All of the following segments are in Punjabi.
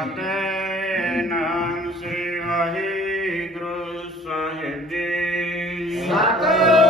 ਸਤਿਨਾਮ ਸ੍ਰੀ ਵਾਹਿਗੁਰੂ ਸਾਹਿਬ ਜੀ। ਸਤਨਾਮ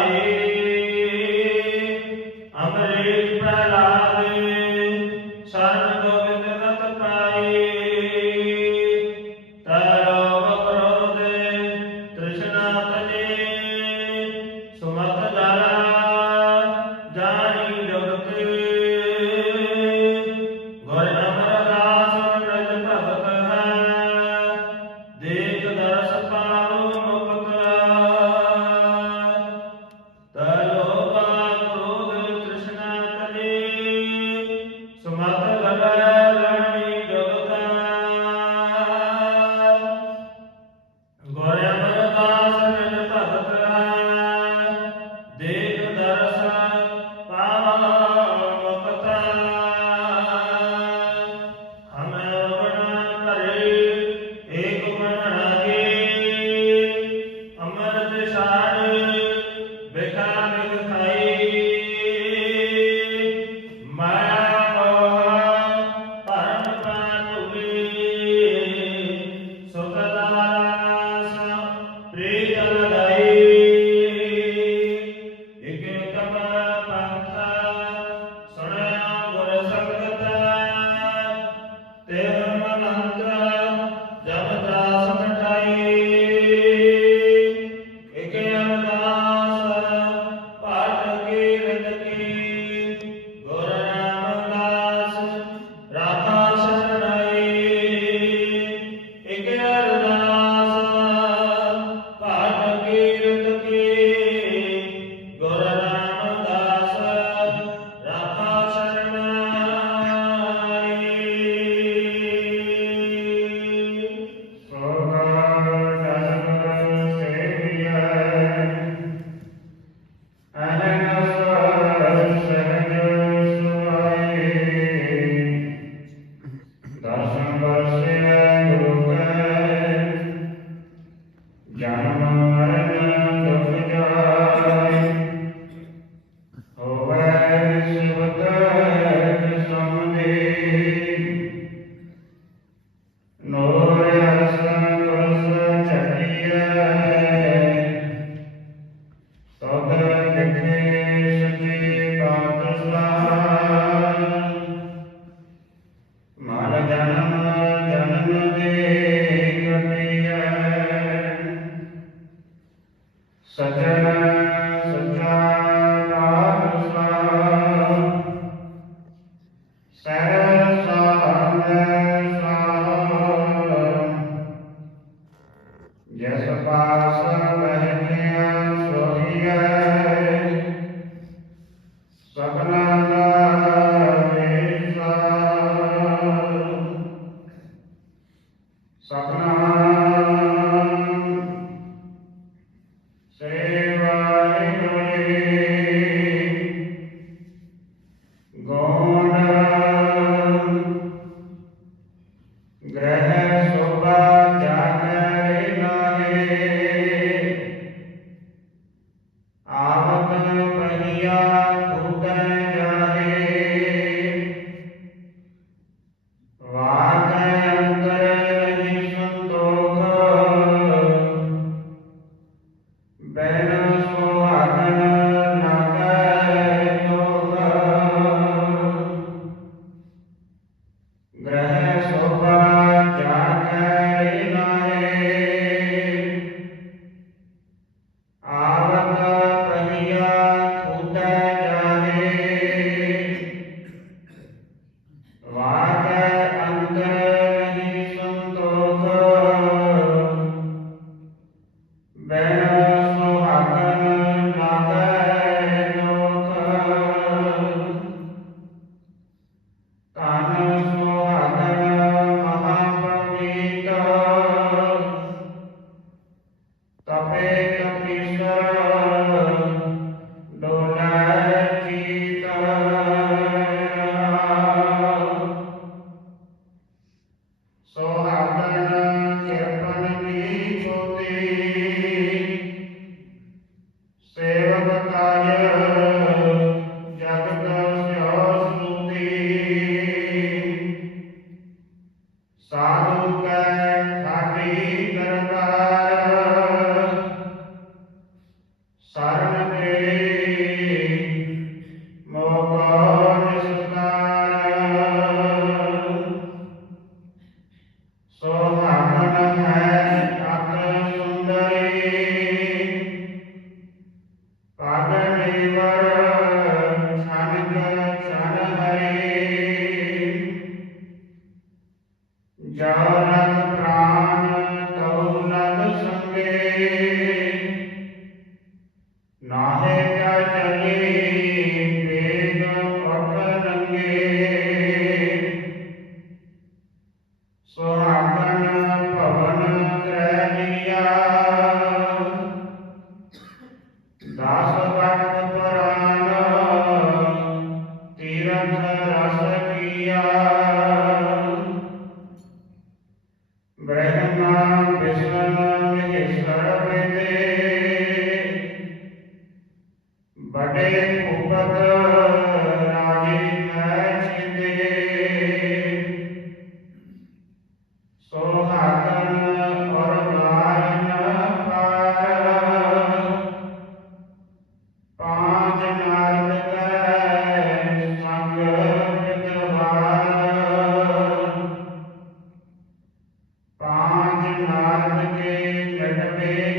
Amen. Amen. ਬ੍ਰਹਮਾ ਵਿਸ਼ਨ ਮਹੇਸ਼ਰ ਵੇਦੇ मार्ग के कटपे